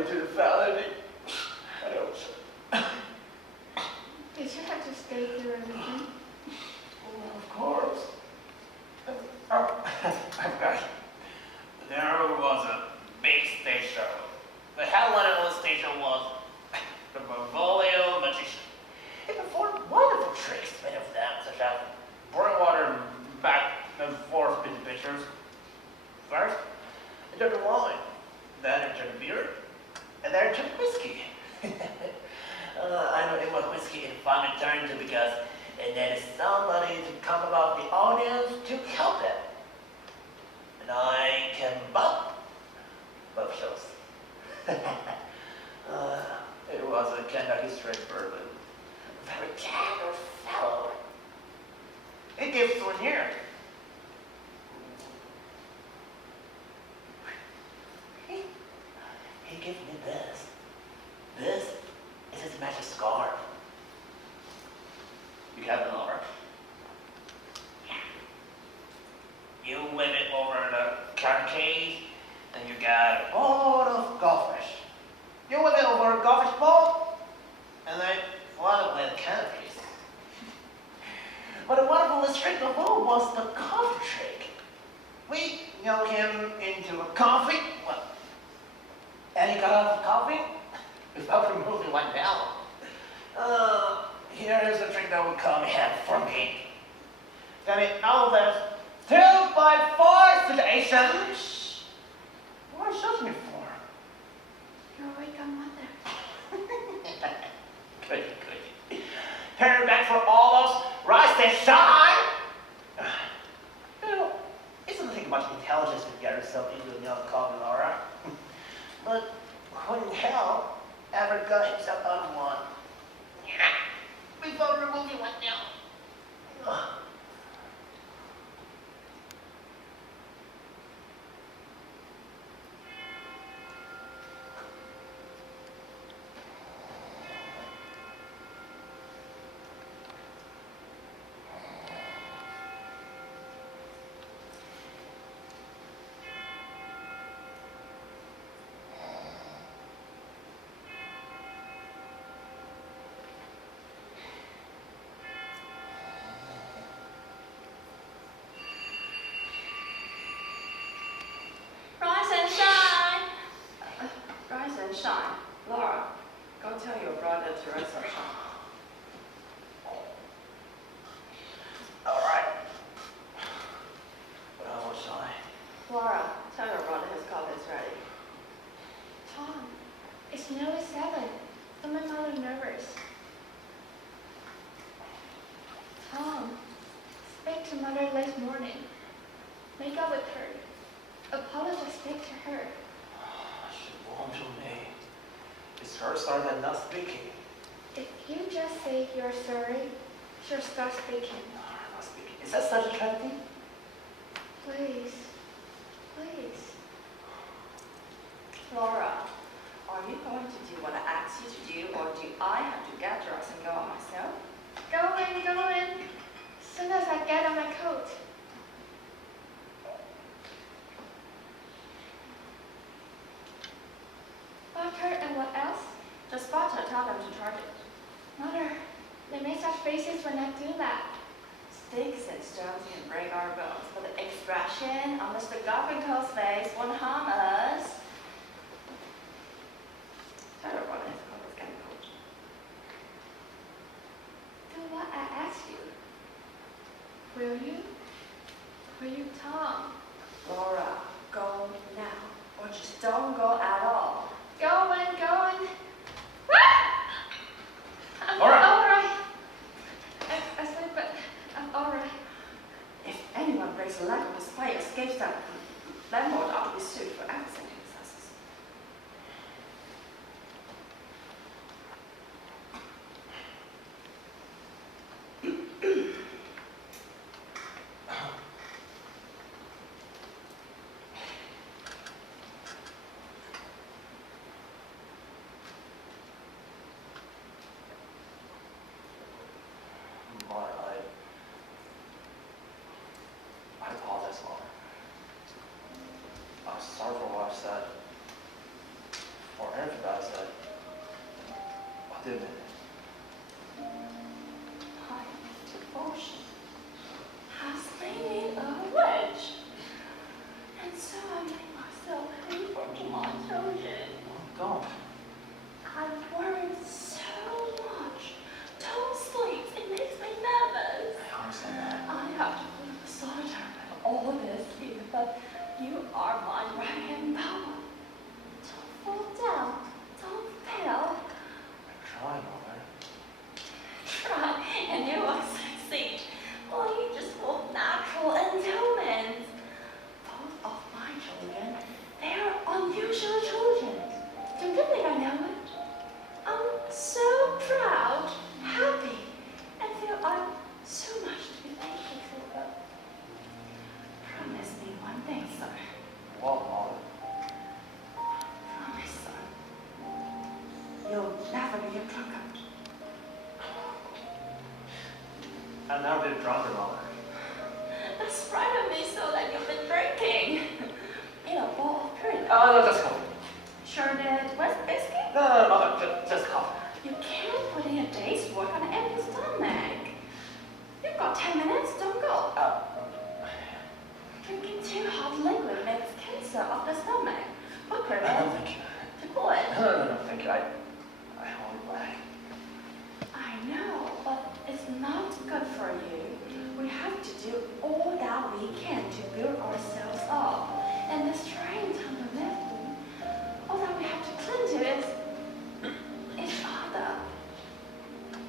me to the felony. I don't. Did you have to stay through everything? Well, of course. Oh, I've got it. There was a big station. The headline of the station was the Benvolio magician. He performed wonderful tricks, many of them, such as pouring water back and forth between pictures. First, he took the wine, then he took beer, and then he took whiskey. I know it was whiskey in funny terms because it needed somebody to come about the audience to help them. And I can both shows. It was a Kentucky straight bourbon. A very candid fellow. He gives one here. He gave me this. This is his magic scarf. You have it, Laura. You whip it over the carrot case, and you got a bowl of goldfish. You whip it over a goldfish bowl, and then flood it with canopies. But the wonderful trick of all was the coffee trick. We yoke him into a coffee, and he got out of the coffee without removing one down. Here is the trick that will come in for me. Then it out this 2x4 situation. Shh. What are you shouting me for? You're awake on mother. Good. Turn back for all those rise and shine. You know, it doesn't take much intelligence to get yourself into a young coffee, Laura. But who in hell ever got himself out of one? Before removing one now. Shine. Laura, go tell your brother to rise and shine. All right. But I will shine. Laura, tell your brother his coffee is ready. Tom, it's nearly 7. I'm a little nervous. Tom, speak to mother last morning. Make up with her. Apologize, speak to her. She won't to me. It's her sorry that not speaking. If you just say you're sorry, she'll start speaking. Not speaking. Is that such a tragedy? thing? Please. Laura, are you going to do what I asked you to do, or do I have to get dressed and go on myself? Go in. As soon as I get on my coat. Butter and what else? Just butter, tell them to charge it. Mother, they make such faces when I do that. Sticks and stones can break our bones, but the expression on Mr. Garfinkel's face won't harm us. Tell your brother his coat is getting cold. Do what I asked you. Will you? Will you, Tom? Laura, go now, or just don't go at all. Going. I'm All right. all right. I said, but I'm all right. If anyone breaks a leg on display, escapes that landlord ought to be sued for absenteeism. minutes. My devotion has made me a witch. And so I make myself pay for my children. Don't. I'm worried so much. Don't sleep. It makes me nervous. I understand that. I have to put a soldier and all this here, but you are my right hand power. Don't fall down. Don't fail. I'm trying, Mother. Try and you will succeed. Well, you just walk natural endowments. Both of my children, they are unusual children. Don't you think I know it? I'm so proud, happy, and feel I'm so much to be thankful for. Promise me one thing, sir. What, Mother? Promise, sir. You'll never be a drunkard. I've never been drunker, Mother. That's frightened me so that you've been drinking. In a bowl of period. Oh, no, just coffee. Sure did. Where's the biscuit? No, Mother, just coffee. You can't put in a day's work on an empty stomach. You've got 10 minutes, don't go. Drinking too hot liquid makes cancer of the stomach. What No, prevents thank you. to cool it? No, thank you. I hold back. I know, but it's not good for you. We have to do all that we can to build ourselves up. And this trying time to live with, all that we have to cling to is each other.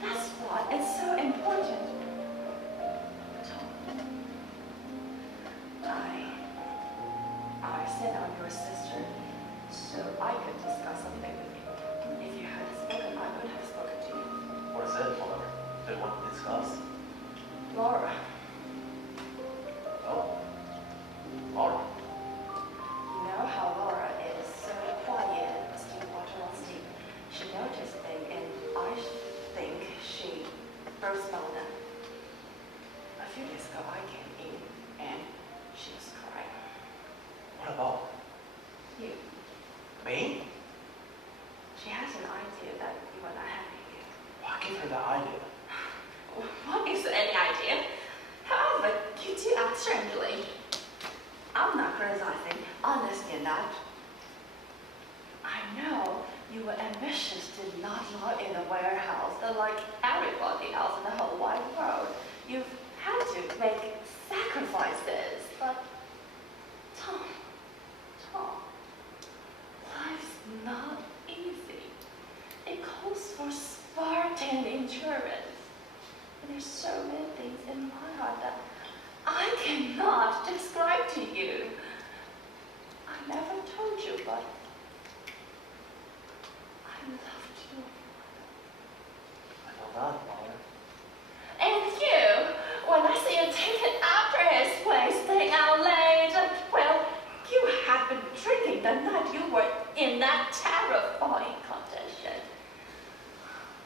That's why it's so important. I sent on your sister so I could discuss something with you. If you had spoken, I would have spoken to you. What is it, Mother? Do you want to discuss? Laura, Oh. Laura. you know how Laura is so quiet, still water on steam. She noticed things and I think she first found them. A few days ago I came in and she was crying. What about? You. Me? She has an idea that you are not happy here. What gave her that idea? What is any idea? However, you do act strangely. I'm not criticizing. Understand that. I know you were ambitious to not live in a warehouse like everybody else in the whole wide world. You've had to make sacrifices, but Tom, life's not easy. It calls for Spartan endurance. And there's so many things in my heart that I cannot describe to you. I never told you, but I loved you. I know that, Mother. And you, when I see you taken after his place, staying out late, well, you had been drinking the night you were in that terrifying condition.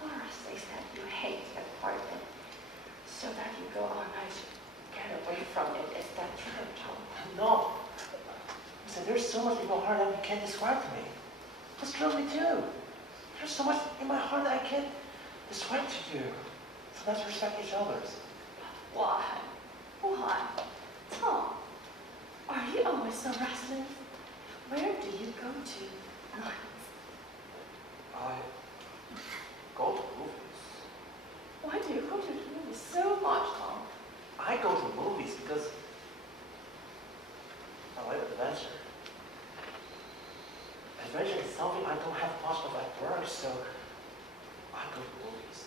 Laura says that you hate the apartment, so that you go all night to get away from it. Is that true, Tom? No. Listen, there's so much in my heart that you can't describe to me. What's wrong with you? There's so much in my heart that I can't describe to you. So let's respect each other's. Why? Tom, are you always so restless? Where do you go to nights? I go to movies. Why do you go to the movies so much, Tom? I go to movies because I like adventure. Adventure is something I don't have much of at work, so I go to movies.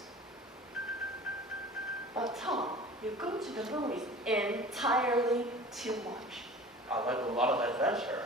But Tom, you go to the movies entirely too much. I like a lot of adventure.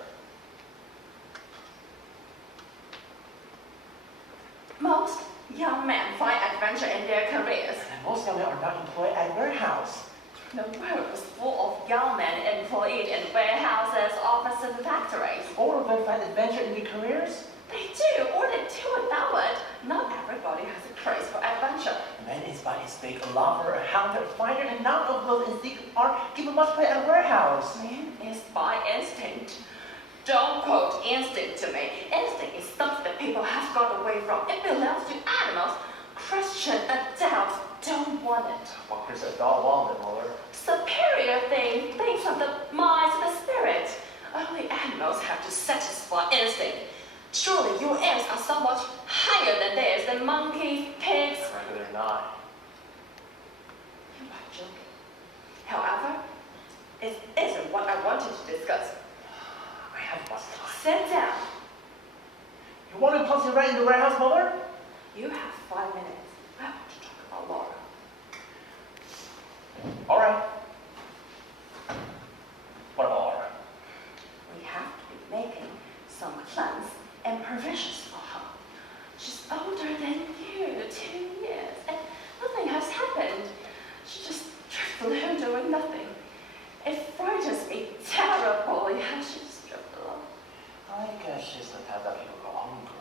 Most young men find adventure in their careers. And most young men are not employed at warehouse. The world is full of young men employed in warehouses, offices, and factories. All of them find adventure in their careers. They do, or they do without it. Not everybody has a craze for adventure. Man is by instinct a lover, a hunter, a fighter, and none of those instincts are given much play at a warehouse. Man is by instinct. Don't quote instinct to me. Instinct is something that people have got away from. It belongs to animals. Christian adults don't want it. What Chris adult want, Mother? Superior things of the mind and the spirit. Only animals have to satisfy instinct. Surely your aims are somewhat higher than theirs, than monkeys, pigs. Frankly, they're not. You are joking. However, it isn't what I wanted to discuss. I haven't much time. Sit down. You want to punch it right in the warehouse, Mother? You have 5 minutes. I want to talk about Laura. All right. What about Laura? We have to be making some plans and provisions for her. She's older than you, 2 years, and nothing has happened. She just drifted along doing nothing. It frightens me terribly how she just drifted along. I guess she's the type that people call homegirl.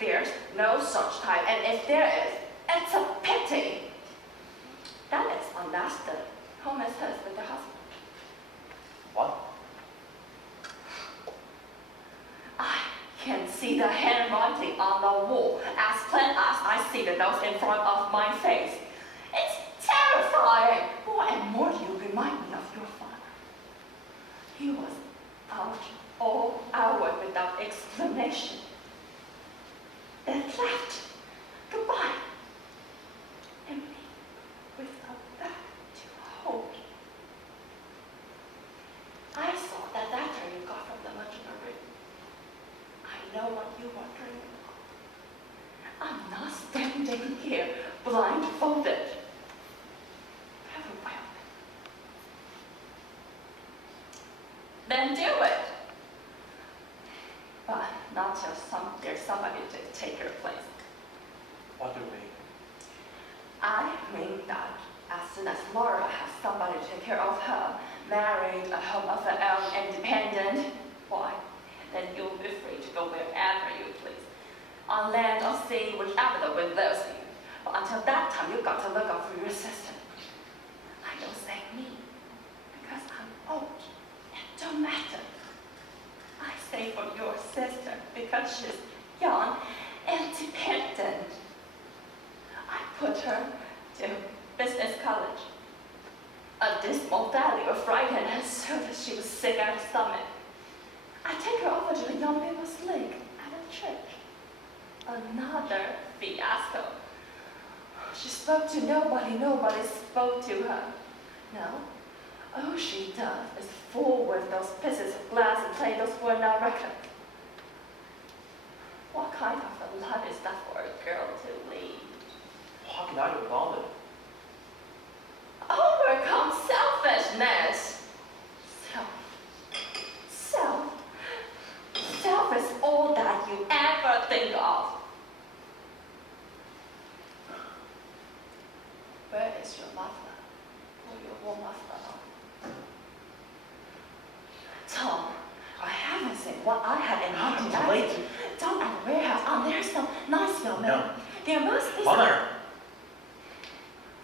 There's no such type, and if there is, it's a pity. That is understood. Home is hers with the husband. What? I can see the handwriting on the wall as plain as I see the notes in front of my face. It's terrifying. More and more you remind me of your father. He was out all hour without explanation. Then left. Goodbye. And me without back to hold. I saw that letter you got from the library. I know what you were dreaming of. I'm not standing here blindfolded. Very well. Then do it. But not till there's somebody to take your place. What do you mean? I mean that as soon as Laura has somebody to take care of her, married, a home of her own, independent, why, then you'll be free to go wherever you please. On land, on sea, whichever the wind blows you. But until that time, you've got to look out for your sister. I don't say me, because I'm old. It don't matter. I say for your sister, because she's young, independent. I put her to business college. A dismal failure frightened her so that she was sick at her stomach. I take her over to the young people's league at a church. Another fiasco. She spoke to nobody, nobody spoke to her. No, all she does is fool with those pieces of glass and play those worn-out records. What kind of a life is that for a girl to lead? How can I be bothered? Overcome selfishness. Self is all that you ever think of. Where is your mother? Or your war mother? Tom, I haven't seen what I had in mind It's tonight. late. Down at the warehouse. Oh, there's some nice young men. No. There must be Mother!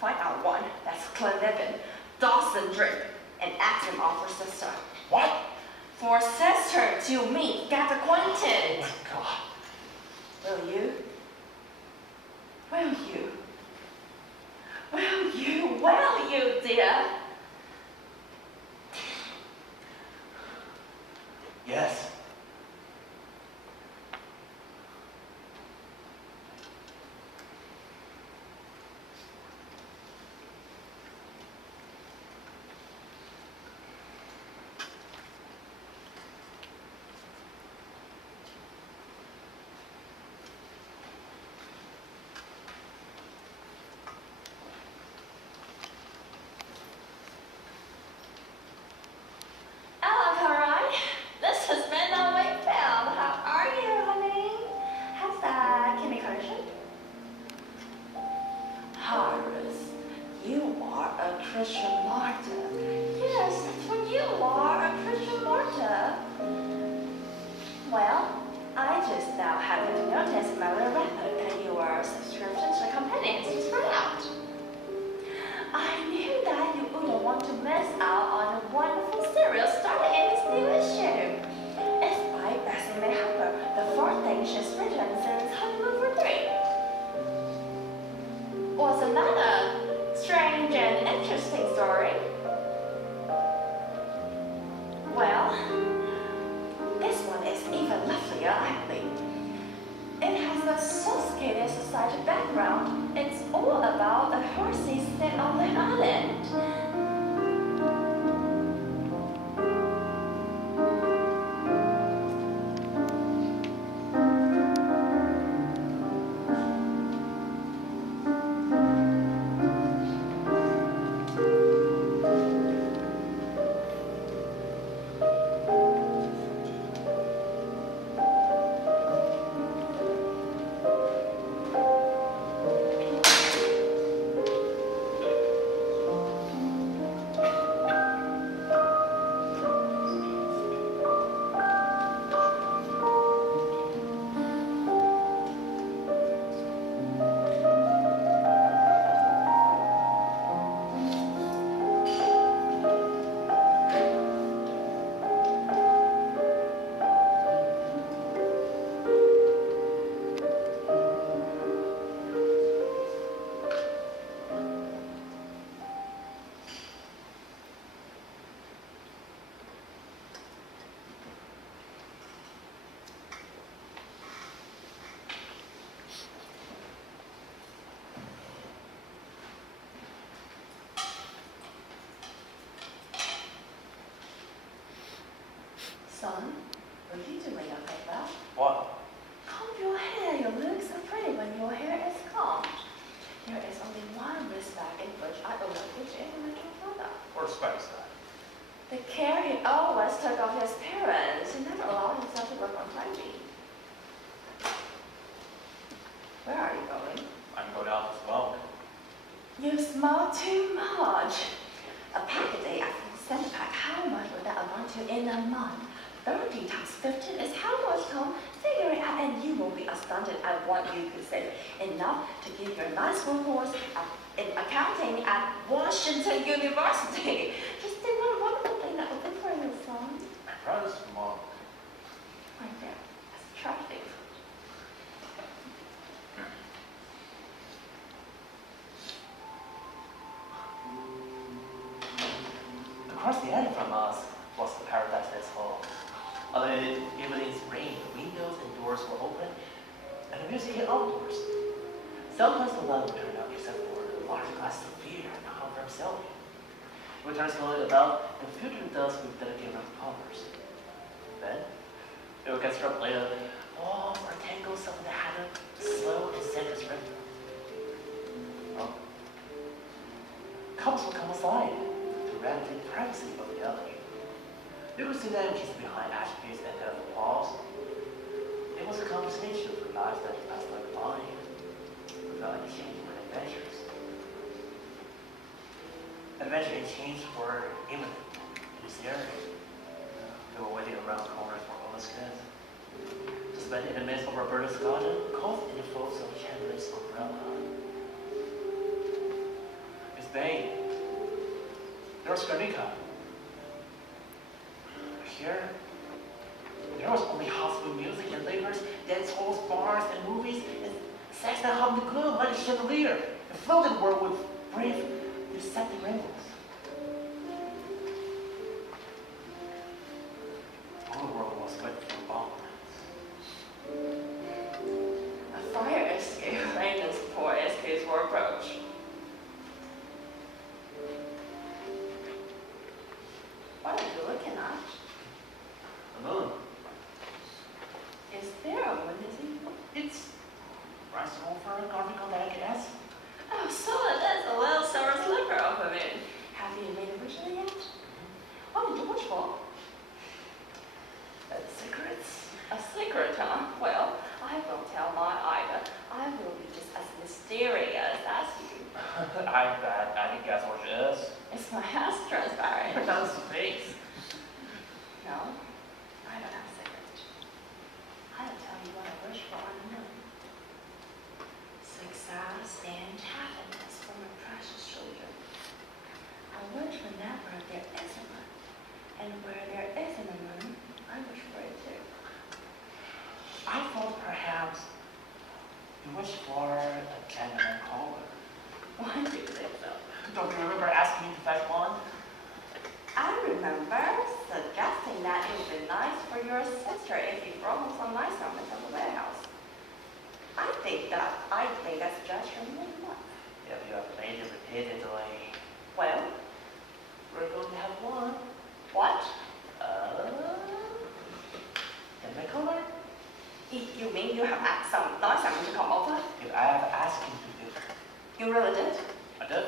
Find out one that's clean-living, doesn't drink, and acting off her sister. What? For sister to meet, get acquainted. Oh my God. Will you? Will you? Will you? Will you, dear? Yes. Hello, Caroline. This has been a Wakefield. How are you, honey? How's that chemical? Horace, you are a Christian martyr. Yes, that's what you are, a Christian martyr. Well, I just now happened to notice in my little record that you are a subscription to the companions to spread out. I knew that you wouldn't want to miss out on a wonderful serial starting in this new issue. It's by Bessie May Harper, the fourth thing she's written since Honeymoon for 3. Son, will you do me a favor? What? Comb your hair. You look so pretty when your hair is combed. There is only one respect in which I owe you to my father. What respect is that? The care he always took of his parents. He never allowed himself to work on Friday. Where are you going? I'm going out to smoke. You smoke too much. A pack a day, I think, send a pack. How much would that amount to in a month? 30 times 15 is how much, Tom? Figure it out and you will be astounded at what you could save. Enough to give your nice school course in accounting at Washington University. Just think what a wonderful thing that would be for you, son. I'm proud to smoke. Right there. That's attractive. Across the alley from us was the Paradise Hall. Although even in rain, the windows and doors were open, and the music hit outdoors. Sometimes the light would turn out except for the large glass of beer and the hot from selling. It would turn slowly about and filter the dust with delicate round colors. Then, it would get struck later, walls or tangles of the had a slow and senseless rhythm. Oh. Couples would come aside to radiate privacy of the alley. You could see them just behind ash pits and the walls. It was a conversation for lives that passed like mine, without any change or adventures. Adventure and change were imminent in this area. They were waiting around corners for all the kids. To spend in the midst of Roberta's garden, caught in the folds of Chandler's umbrella. Miss Bain, there's Granica. Here, there was only hospital music and labors, dance halls, bars, and movies, and sex that hung the gloom like a chandelier, and filled the world with brave, deceptive rainbows. All the world was waiting for bombardments. A fire escape reigns before escapes were approached. What are you looking at? The moon, Is there a moon this evening? it's rising over Garfield, I guess. Oh, so it is a little silver sliver of a moon. Have you made a vision yet? What did you watch for? Secrets? A secret, huh? Well, I won't tell mine either. I will be just as mysterious as you. I bet I can guess what it is. Is my house transparent? That's the face. No, I don't have a secret. I'll tell you what I wish for on the moon. Success and happiness for my precious children. I wish whenever there is a moon, and where there isn't a moon, I wish for it too. I thought perhaps you wish for a gentleman caller. Why do you think so? Don't you remember asking me to fetch one? I remember suggesting that it would be nice for your sister if you brought home some nice garments from the warehouse. I think that suggestion was nice. If you have made it repeatedly, Well, we're going to have one. what? Gentleman caller? You mean you have asked someone to come over? If I have asked him to do, You really did? I did.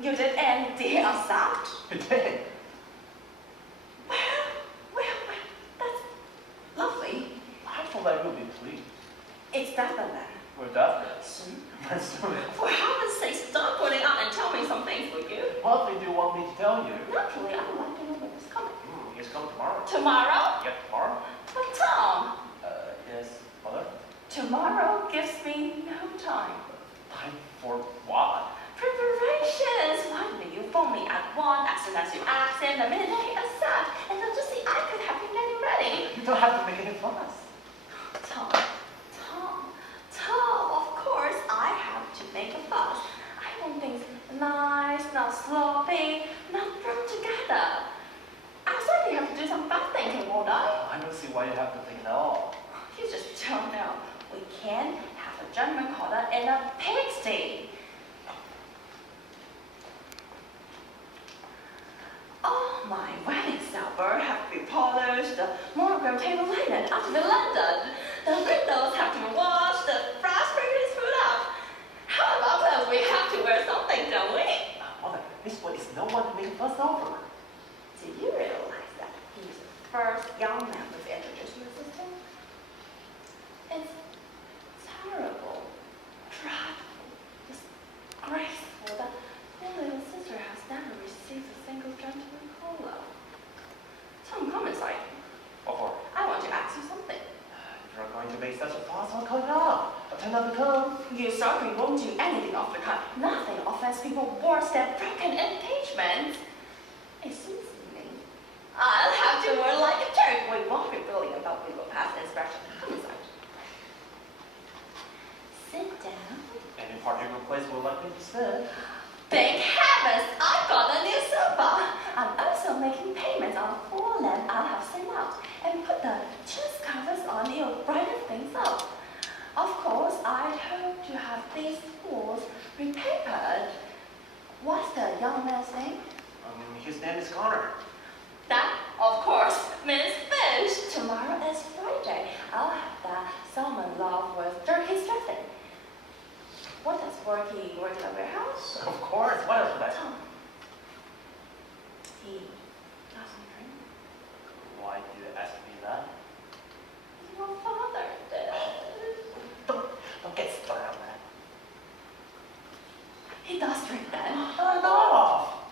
You did, and did he accept? I did. Well, that's lovely. I thought I would be pleased. It's definite. We're definite. Soon. We're soon. For heaven's sake, stop putting out and tell me some things, will you? What thing do you want me to tell you? Naturally, I would like to know when it's coming. It's coming tomorrow. Tomorrow? Yeah, tomorrow. But Tom, Yes, mother. tomorrow gives me no time. Time for what? Preparations! Why did you phone me at 1 as soon as you asked him the minute he accepted? And don't you see I could have been getting ready? You don't have to make any fuss. Tom, of course I have to make a fuss. I want things nice, not sloppy, not thrown together. I certainly have to do some fast thinking, won't I? I don't see why you have to think at all. You just don't know. We can have a gentleman caller in a pigsty. All my wedding silver have to be polished, the to be London. The windows have to be washed, the skyscraper is put up. How about us? We have to wear something, don't we? Mother, this one is no one to make a fuss over. Do you realize that he's the first young man we've introduced to your sister? It's terrible, dreadful, disgraceful that your little sister has never received a single gentleman caller. Tom, come inside. What for? I want to ask you something. If you're going to make such a fuss, I'll cut it off. I'll tell not to come. You certainly won't do anything of the kind. Nothing offends people worse than broken engagements. It seems to me I'll have to work like a Turk. We won't be bullying about we will pass inspection. Come inside. Sit down. Any particular place would like me to sit? Thank heavens, I've got a new sofa. I'm also making payments on 4 lamps I have sent out and put the chest covers on to brighten things up. Of course, I'd hope to have these walls repapered. What's the young man's name? His name is Connor. That, of course, means fish. Tomorrow is Friday. I'll have that summer love with turkey stuffing. What does he work in a warehouse? Of course. What else would I? Tom. He doesn't drink. Why do you ask me that? Your father did. Don't get started on that. He does drink then. Turn it off.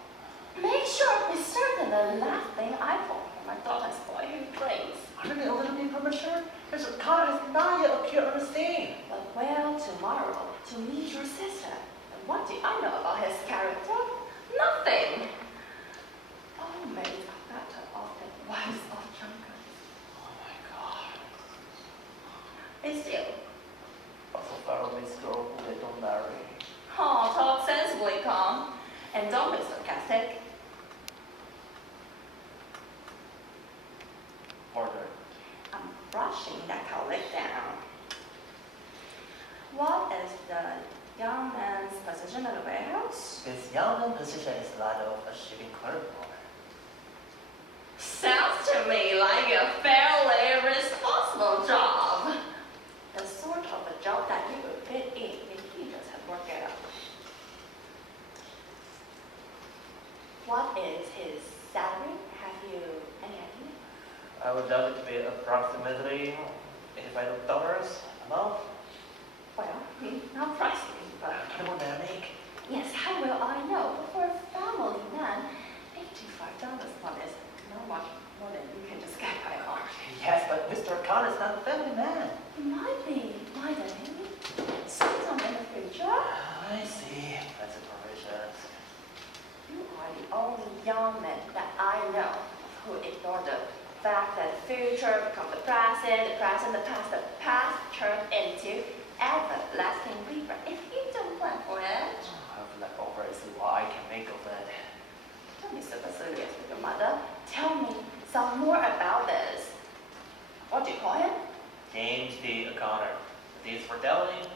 Make sure be certain the last thing I bought for my daughter's boy who drinks. I'm really a little bit premature. Mr. Connor is not yet appeared on the scene. But well, tomorrow, to meet your sister. And what do I know about his character? Nothing. All maids are better off than wives of drunkards. Oh my God. Be still. I'm so far away, girl who they don't marry. Oh, talk sensibly, calm. And don't be sarcastic. Order. I'm brushing that colleague down. What is the young man's position in the warehouse? His young man position is that of a shipping clerk. Sounds to me like a fairly responsible job. The sort of a job that you would fit in if you just had worked it out. What is his salary? Have you any idea? I would doubt it to be approximately $85 a month. Well, not pricey, but Come on, man, make. yes, how will I know? But for a family man, $85 a month is not much more than you can just get by heart. Yes, but Mr. Connor is not a family man. He might be, mightn't he? Sometime in the future. I see. That's a provision. You are the only young man that I know who ignore the fact that the future becomes the present the past turns into everlasting regret if you don't plan for it. I've left over and see what I can make of it. Don't be super serious with your mother. Tell me some more about this. What do you call him? James D. O'Connor. D is for Delany.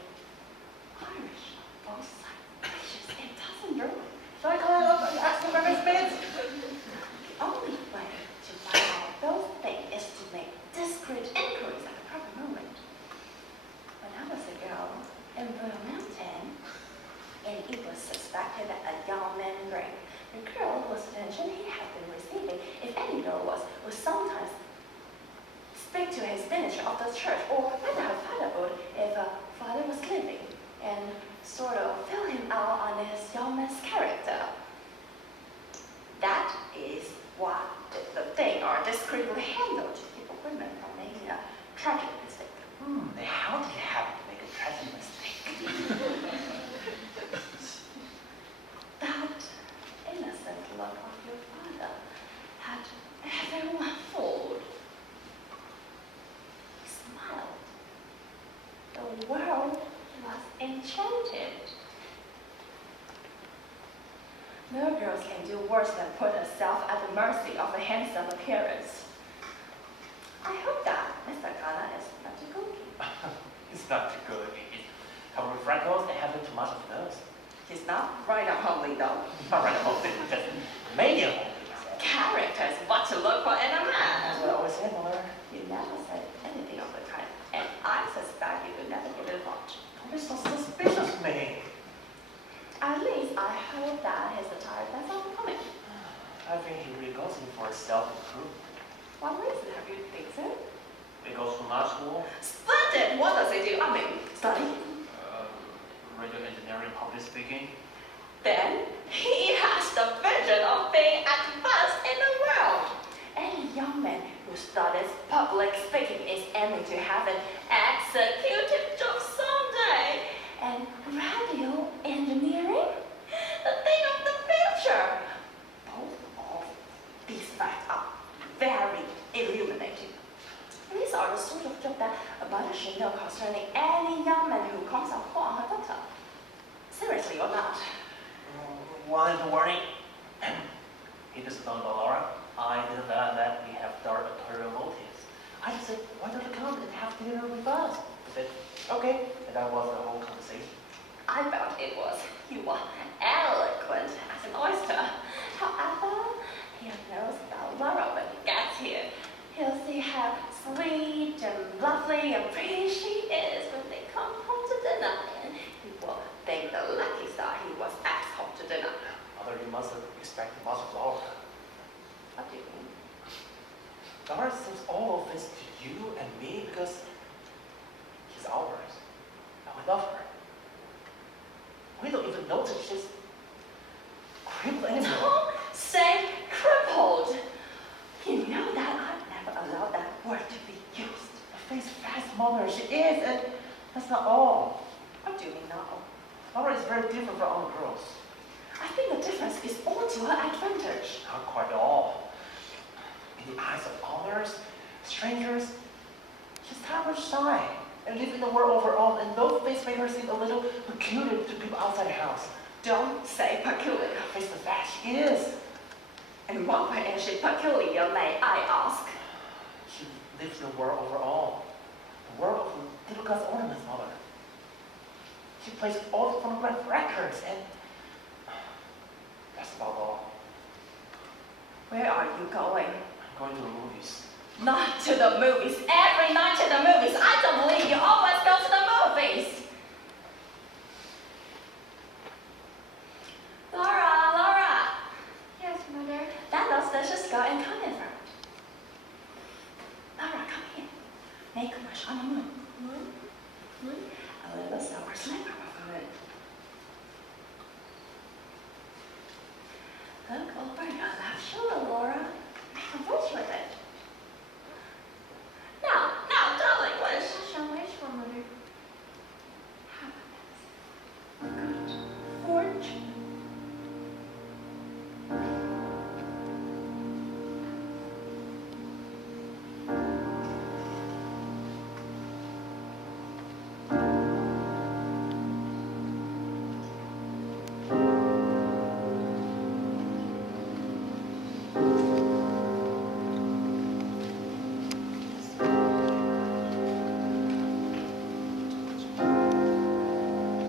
Irish. Both sides. It doesn't work. Should I call him up and ask him where his beds? The only way to find out those things is to make discreet inquiries at the proper moment. When I was a girl in Royal Mountain, and it was suspected that a young man drank, the girl whose attention he had been receiving, if any girl was, would sometimes speak to his minister of the church, or whether her father would, if her father was living, and sort of fill him out on his young man's character. That is what the thing are discreetly handled to keep women from making a tragic mistake. How did you happen to make a tragic mistake? That innocent look of your father had everyone fooled. He smiled. The world was enchanted. No girls can do worse than put herself at the mercy of a handsome appearance. I hope that Mr. Connor is not too cookie. He's not too good. He's covered with freckles and having too much of a nose. He's not right on homely though. Not right at home, just medium homely. Character is what to look for in a man. That's what I always said, Mother. You never said anything I suspect you could never give it a thought. Don't be so suspicious of me. At least I hope that he's the type that's unbecoming. I think he really goes in for self-improvement. What reason have you think so? He goes to law school, Splendid! What does he do? I mean, study. radio engineering, public speaking. Then he has the vision of being advanced in the world. Any young man who studies public speaking is aiming to have an executive job someday. And radio engineering? The thing of the future. Both of these facts are very illuminating. These are the sort of jobs that a mother should know concerning any young man who comes out on her daughter. Seriously or not? Well, don't worry. He doesn't know about Laura. I didn't know that we have dark ulterior motives. I just said, why don't you come and have dinner with us? He said, okay. And that was the whole conversation. I felt it was. You were eloquent as an oyster. However, he knows about Laura when he gets here. He'll see how sweet and lovely and pretty she is when they come home to dinner. And he will think the lucky star he was asked home to dinner. Mother, you must have expected much of Laura. What do you mean? Laura seems all of this to you and me because she's ours. And we love her. We don't even notice she's crippled anymore. Don't say crippled. You know that I've never allowed that word to be used. Her face fast, Mother. She is, and that's not all. What do you mean now? Laura is very different from other girls. I think the difference is all to her advantage. Not quite all. In the eyes of others, strangers, she's tired and shy, and live in the world of her own, and those things make her seem a little peculiar to people outside the house. Don't say peculiar. Face the fact, she is. In what way is she peculiar, may I ask? She lives in the world of her own. The world of little God's ornaments, Mother. She plays all the phonograph records, and that's about all. Where are you going? I'm going to the movies. Not to the movies. Every night to the movies. I don't believe